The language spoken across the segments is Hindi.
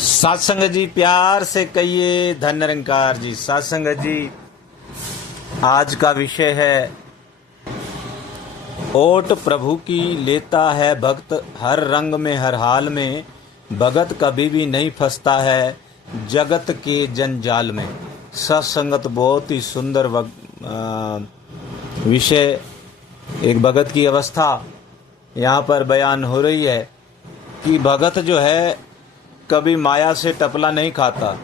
सत्संग जी प्यार से कहिए धन निरंकार जी। सत्संग जी आज का विषय है ओट प्रभु की लेता है भक्त हर रंग में हर हाल में, भगत कभी भी नहीं फंसता है जगत के जंजाल में। सत्संगत बहुत ही सुंदर विषय, एक भगत की अवस्था यहाँ पर बयान हो रही है कि भगत जो है कभी माया से टपला नहीं खाता।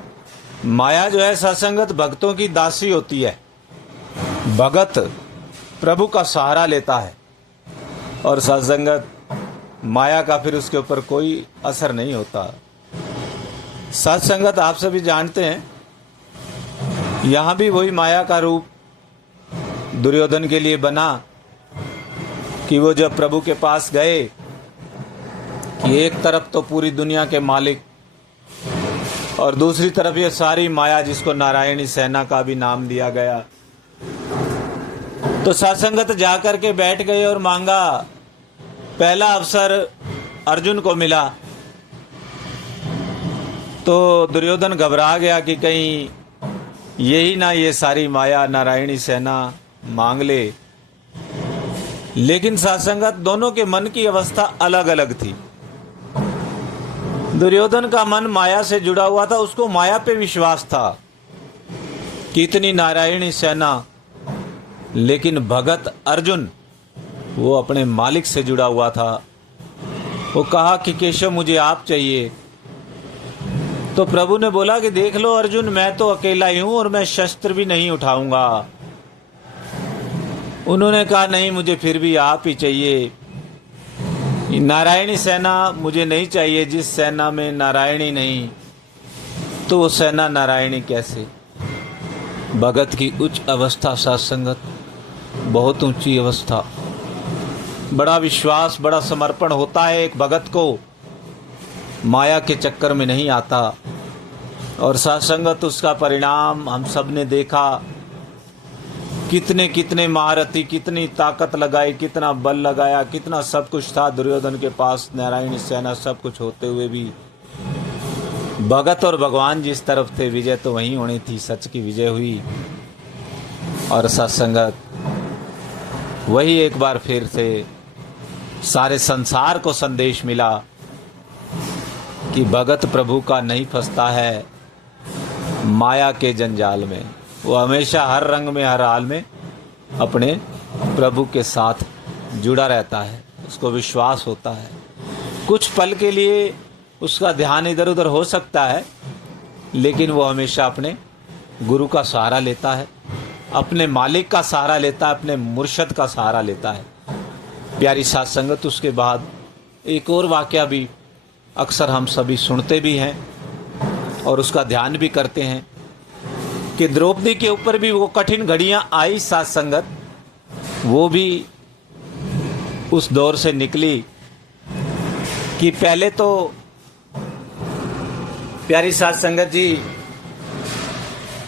माया जो है सत्संगत भक्तों की दासी होती है। भगत प्रभु का सहारा लेता है और सत्संगत माया का फिर उसके ऊपर कोई असर नहीं होता। सत्संगत आप सभी जानते हैं, यहाँ भी वही माया का रूप दुर्योधन के लिए बना कि वो जब प्रभु के पास गए कि एक तरफ तो पूरी दुनिया के मालिक और दूसरी तरफ ये सारी माया जिसको नारायणी सेना का भी नाम दिया गया, तो सत्संगत जाकर के बैठ गए और मांगा। पहला अवसर अर्जुन को मिला तो दुर्योधन घबरा गया कि कहीं यही ना ये सारी माया नारायणी सेना मांग ले। लेकिन सत्संगत दोनों के मन की अवस्था अलग अलग थी। दुर्योधन का मन माया से जुड़ा हुआ था, उसको माया पे विश्वास था कि इतनी नारायणी सेना। लेकिन भगत अर्जुन वो अपने मालिक से जुड़ा हुआ था। वो कहा कि केशव मुझे आप चाहिए। तो प्रभु ने बोला कि देख लो अर्जुन, मैं तो अकेला ही हूं और मैं शस्त्र भी नहीं उठाऊंगा। उन्होंने कहा नहीं, मुझे फिर भी आप ही चाहिए। नारायणी सेना मुझे नहीं चाहिए। जिस सेना में नारायणी नहीं तो वो सेना नारायणी कैसे। भगत की उच्च अवस्था सत्संगत, बहुत ऊंची अवस्था। बड़ा विश्वास, बड़ा समर्पण होता है एक भगत को, माया के चक्कर में नहीं आता। और सत्संगत उसका परिणाम हम सब ने देखा। कितने कितने महारथी, कितनी ताकत लगाई, कितना बल लगाया, कितना सब कुछ था दुर्योधन के पास, नारायणी सेना सब कुछ होते हुए भी भगत और भगवान जिस तरफ थे, विजय तो वहीं होनी थी। सच की विजय हुई और सत्संगत वही एक बार फिर से सारे संसार को संदेश मिला कि भगत प्रभु का नहीं फंसता है माया के जंजाल में। वो हमेशा हर रंग में हर हाल में अपने प्रभु के साथ जुड़ा रहता है। उसको विश्वास होता है। कुछ पल के लिए उसका ध्यान इधर उधर हो सकता है, लेकिन वो हमेशा अपने गुरु का सहारा लेता है, अपने मालिक का सहारा लेता है, अपने मुर्शद का सहारा लेता है। प्यारी साथ संगत, उसके बाद एक और वाकया भी अक्सर हम सभी सुनते भी हैं और उसका ध्यान भी करते हैं कि द्रौपदी के ऊपर भी वो कठिन घड़ियां आई। साथ संगत वो भी उस दौर से निकली कि पहले तो प्यारी साथ संगत जी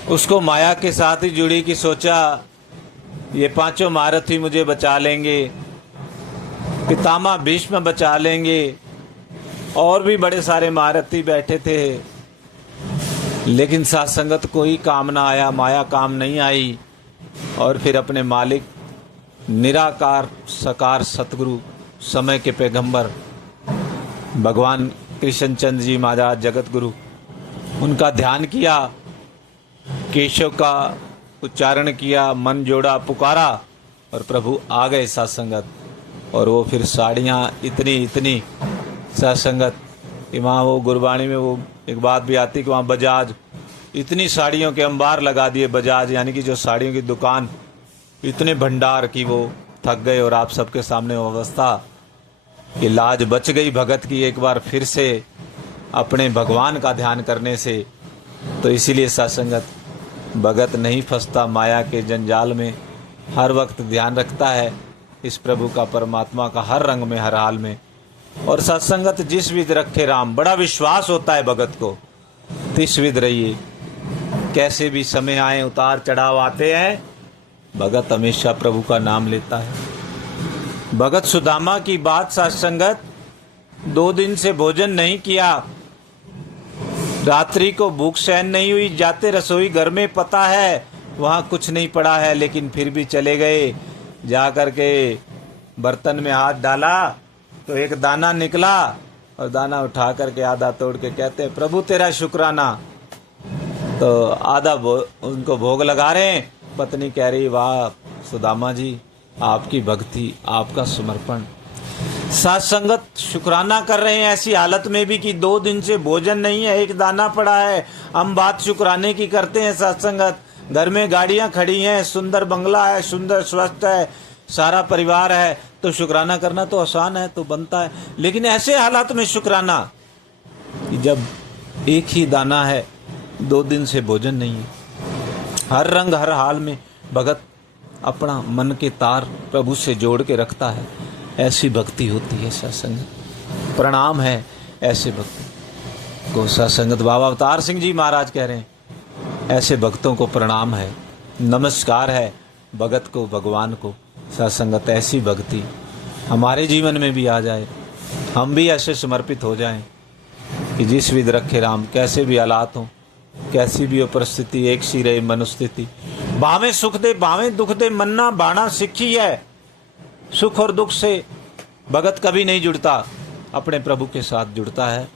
उसको माया के साथ ही जुड़ी कि सोचा ये पांचों महारथी मुझे बचा लेंगे, पितामह भीष्म बचा लेंगे, और भी बड़े सारे महारथी बैठे थे। लेकिन सत्संगत को ही काम ना आया, माया काम नहीं आई। और फिर अपने मालिक निराकार साकार सतगुरु समय के पैगंबर भगवान कृष्णचंद्र जी महाराज जगत गुरु, उनका ध्यान किया, केशव का उच्चारण किया, मन जोड़ा, पुकारा और प्रभु आ गए सत्संगत। और वो फिर साड़ियाँ इतनी सत्संगत कि वहाँ वो गुरबाणी में वो एक बात भी आती कि वहाँ बजाज इतनी साड़ियों के अंबार लगा दिए। बजाज यानी कि जो साड़ियों की दुकान, इतने भंडार की वो थक गए। और आप सबके सामने वो अवस्था कि लाज बच गई भगत की एक बार फिर से अपने भगवान का ध्यान करने से। तो इसीलिए सत्संगत भगत नहीं फंसता माया के जंजाल में, हर वक्त ध्यान रखता है इस प्रभु का, परमात्मा का, हर रंग में हर हाल में। और सत्संगत जिस विध रखे राम, बड़ा विश्वास होता है भगत को, तिस विध रहिए। कैसे भी समय आए, उतार चढ़ाव आते हैं, भगत हमेशा प्रभु का नाम लेता है। भगत सुदामा की बात सत्संगत 2 दिन से भोजन नहीं किया, रात्रि को भूख सहन नहीं हुई, जाते रसोई घर में, पता है वहाँ कुछ नहीं पड़ा है, लेकिन फिर भी चले गए। जा कर के बर्तन में हाथ डाला तो एक दाना निकला, और दाना उठा करके आधा तोड़ के कहते हैं प्रभु तेरा शुक्राना। तो आधा उनको भोग लगा रहे हैं। पत्नी कह रही वाह सुदामा जी, आपकी भक्ति, आपका समर्पण। साथ संगत शुक्राना कर रहे हैं ऐसी हालत में भी कि 2 दिन से भोजन नहीं है, एक दाना पड़ा है। हम बात शुक्राने की करते हैं साथ संगत। घर में गाड़ियां खड़ी हैं, सुंदर बंगला है, सुंदर स्वस्थ है, सारा परिवार है, तो शुक्राना करना तो आसान है, तो बनता है। लेकिन ऐसे हालात में शुक्राना कि जब एक ही दाना है, 2 दिन से भोजन नहीं है, हर रंग हर हाल में भगत अपना मन के तार प्रभु से जोड़ के रखता है, ऐसी भक्ति होती है सत्संग। प्रणाम है ऐसे भक्ति को। सत्संगत बाबा अवतार सिंह जी महाराज कह रहे हैं ऐसे भक्तों को प्रणाम है, नमस्कार है भगत को, भगवान को। सत्संगत ऐसी भक्ति हमारे जीवन में भी आ जाए, हम भी ऐसे समर्पित हो जाएं कि जिस विध रखे राम, कैसे भी हालात हों, कैसी भी हो परिस्थिति, एक सी रहे मनुस्थिति। भावें सुख दे भावें दुख दे, मन्ना बाणा सिक्खी है। सुख और दुख से भगत कभी नहीं जुड़ता, अपने प्रभु के साथ जुड़ता है।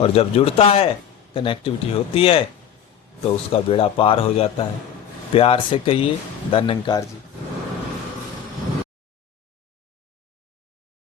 और जब जुड़ता है, कनेक्टिविटी होती है, तो उसका बेड़ा पार हो जाता है। प्यार से कहिए धन्यंकार जी।